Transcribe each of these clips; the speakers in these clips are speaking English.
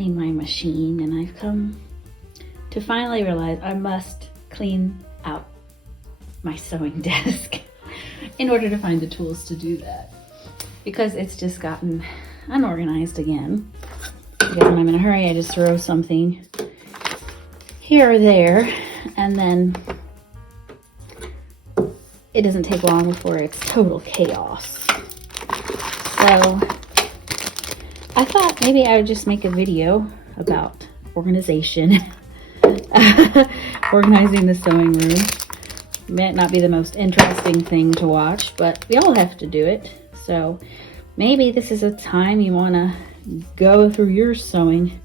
clean my machine, and I've come to finally realize I must clean out my sewing desk in order to find the tools to do that, because it's just gotten unorganized again. Because when I'm in a hurry, I just throw something here or there, and then it doesn't take long before it's total chaos. So I thought maybe I would just make a video about organization. Organizing the sewing room. Might not be the most interesting thing to watch, but we all have to do it. So maybe this is a time you want to go through your sewing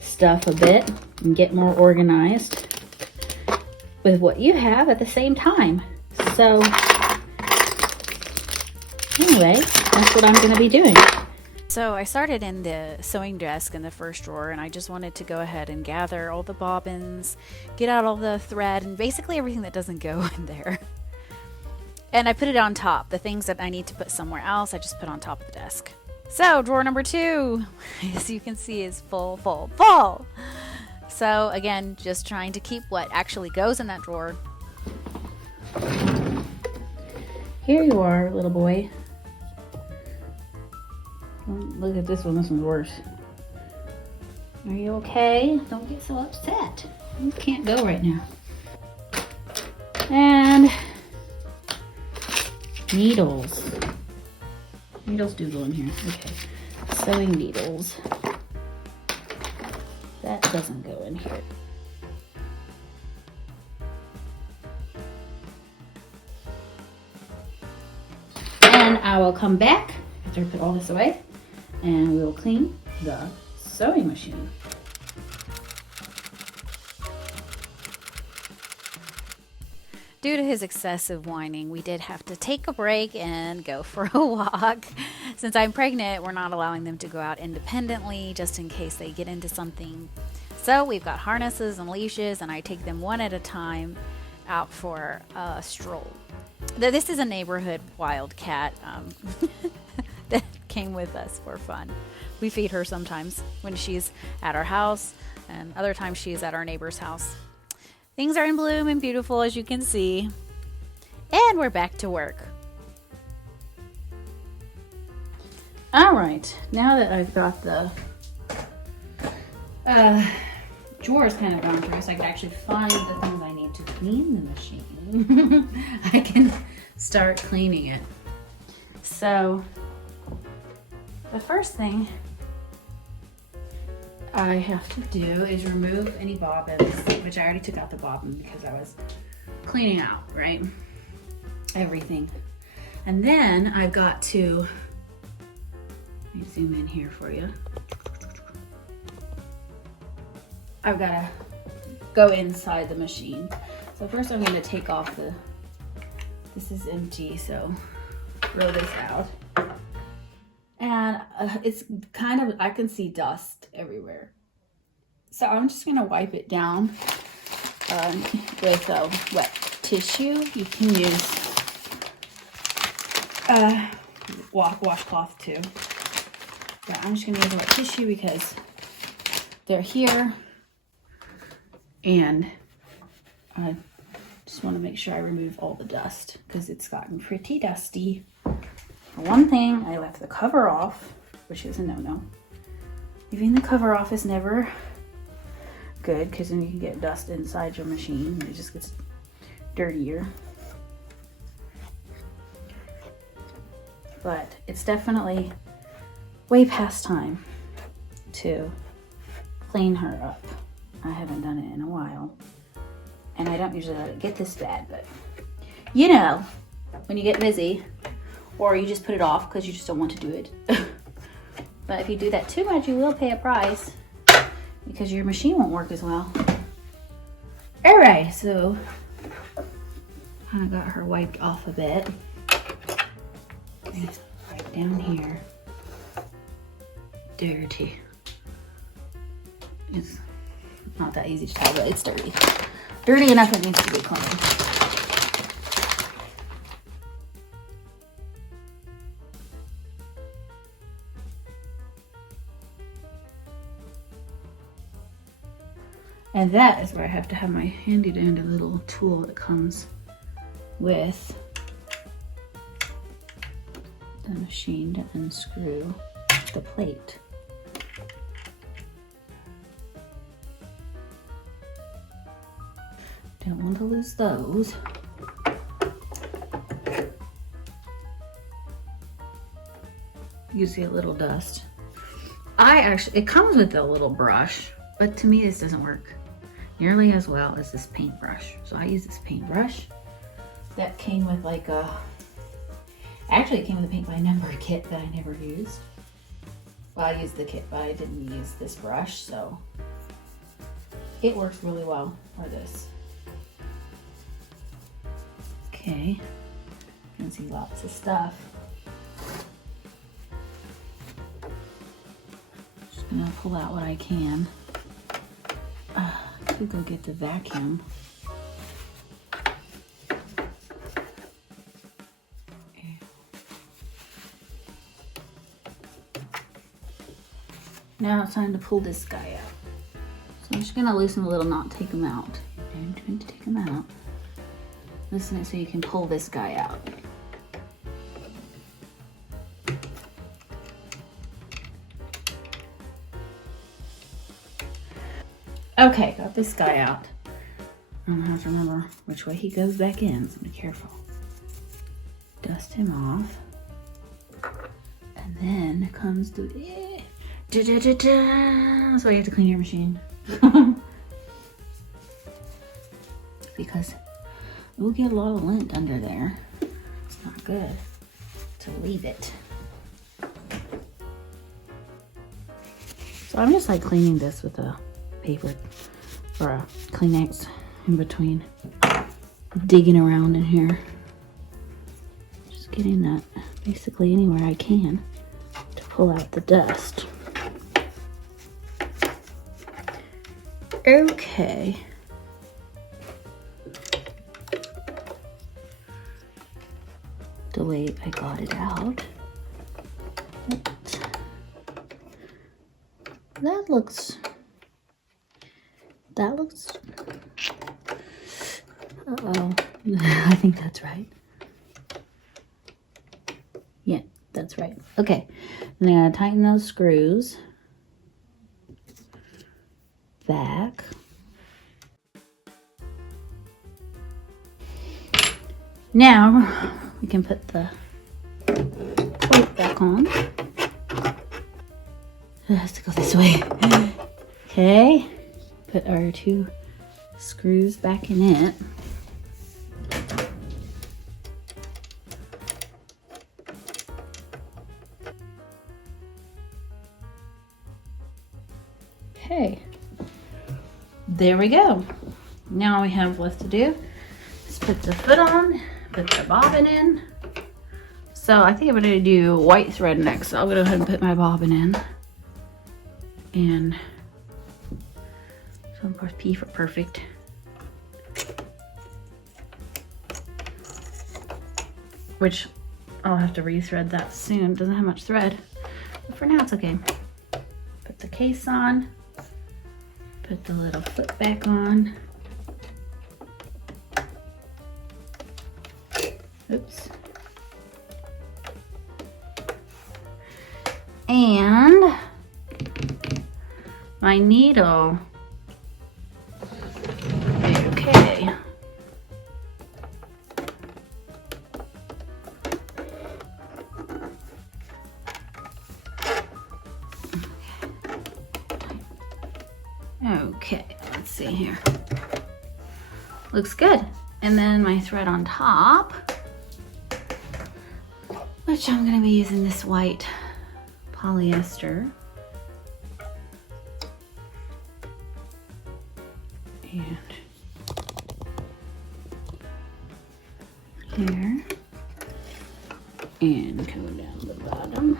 stuff a bit and get more organized with what you have at the same time. So anyway, that's what I'm going to be doing. So I started in the sewing desk in the first drawer, and I just wanted to go ahead and gather all the bobbins, get out all the thread, and basically everything that doesn't go in there. And I put it on top. The things that I need to put somewhere else, I just put on top of the desk. So drawer number 2, as you can see, is full. So again, just trying to keep what actually goes in that drawer. Here you are, little boy. Look at this one. This one's worse. Are you okay? Don't get so upset. You can't go right now. And needles. Needles do go in here. Okay. Sewing needles. That doesn't go in here. And I will come back after I put all this away, and we will clean the sewing machine. Due to his excessive whining, we did have to take a break and go for a walk. Since I'm pregnant, we're not allowing them to go out independently just in case they get into something. So we've got harnesses and leashes, and I take them one at a time out for a stroll. This is a neighborhood wild cat that came with us for fun. We feed her sometimes when she's at our house, and other times she's at our neighbor's house. Things are in bloom and beautiful, as you can see. And we're back to work. All right, now that I've got the drawers kind of gone through, so I can actually find the things I need to clean the machine, I can start cleaning it. So the first thing I have to do is remove any bobbins, which I already took out the bobbin because I was cleaning out, right? Everything. And then I've got to, let me zoom in here for you. I've got to go inside the machine. So first I'm going to take off this is empty, so throw this out. And it's kind of, I can see dust everywhere. So I'm just gonna wipe it down with a wet tissue. You can use washcloth too. But I'm just gonna use a wet tissue because they're here. And I just wanna make sure I remove all the dust because it's gotten pretty dusty. For one thing, I left the cover off, which is a no-no. Leaving the cover off is never good because then you can get dust inside your machine and it just gets dirtier. But it's definitely way past time to clean her up. I haven't done it in a while. And I don't usually let it get this bad, but you know, when you get busy, or you just put it off because you just don't want to do it. But if you do that too much, you will pay a price because your machine won't work as well. All right, so kind of got her wiped off a bit. And right down here, dirty. It's not that easy to tell, but it's dirty. Dirty enough it needs to be cleaned. And that is where I have to have my handy dandy little tool that comes with the machine to unscrew the plate. Don't want to lose those. You see a little dust. It comes with a little brush, but to me this doesn't work nearly as well as this paintbrush. So I use this paintbrush that came with like actually it came with a paint by number kit that I never used. Well, I used the kit, but I didn't use this brush, so it works really well for this. Okay, you can see lots of stuff. Just gonna pull out what I can. I could go get the vacuum. Now it's time to pull this guy out. So I'm just gonna loosen a little knot, take him out. I'm going to take him out. Loosen it so you can pull this guy out. Okay, got this guy out. I'm gonna have to remember which way he goes back in, so be careful. Dust him off. And then comes the that's why you have to clean your machine. Because we'll get a lot of lint under there. It's not good to leave it. So I'm just like cleaning this with a paper or a Kleenex in between. Digging around in here. Just getting that basically anywhere I can to pull out the dust. Okay. The way I got it out. That looks, uh-oh. I think that's right. Yeah, that's right. Okay, and then I gotta tighten those screws back. Now we can put the plate back on. It has to go this way. Okay, put our 2 screws back in it. Okay, there we go. Now all we have left to do is put the foot on, put the bobbin in. So I think I'm gonna do white thread next. So I'll go ahead and put my bobbin in. And so of course P for perfect. Which I'll have to rethread that soon. Doesn't have much thread, but for now it's okay. Put the case on, put the little foot back on. Oops. And my needle. Okay. Okay, let's see here. Looks good. And then my thread on top, which I'm gonna be using this white polyester. And here. And coming down the bottom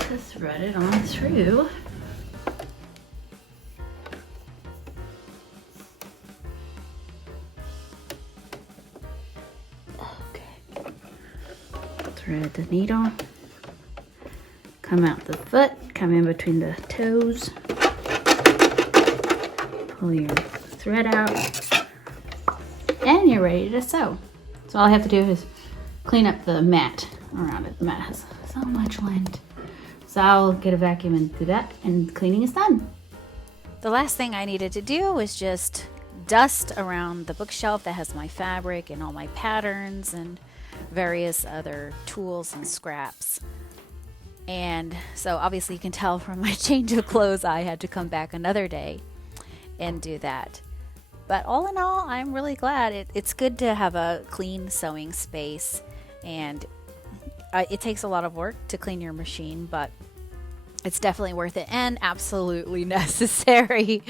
to thread it on through. Thread the needle, come out the foot, come in between the toes, pull your thread out, and you're ready to sew. So all I have to do is clean up the mat around it. The mat has so much lint. So I'll get a vacuum and do that, and cleaning is done. The last thing I needed to do was just dust around the bookshelf that has my fabric and all my patterns and various other tools and scraps. And so obviously you can tell from my change of clothes I had to come back another day and do that. But all in all, I'm really glad. It's good to have a clean sewing space, and it takes a lot of work to clean your machine, but it's definitely worth it and absolutely necessary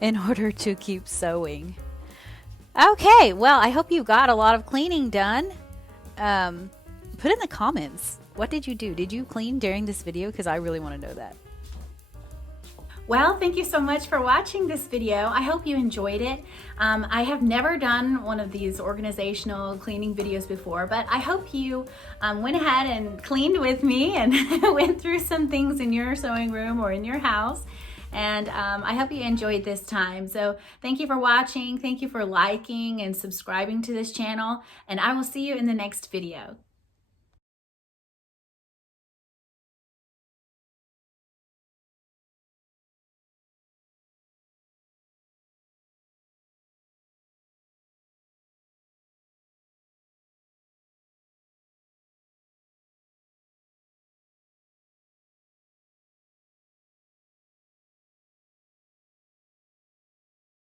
in order to keep sewing. Okay, well, I hope you got a lot of cleaning done. Put in the comments, what did you do? Did you clean during this video? Because I really want to know that. Well, thank you so much for watching this video. I hope you enjoyed it. I have never done one of these organizational cleaning videos before, but I hope you went ahead and cleaned with me and went through some things in your sewing room or in your house. And I hope you enjoyed this time. So thank you for watching. Thank you for liking and subscribing to this channel. And I will see you in the next video.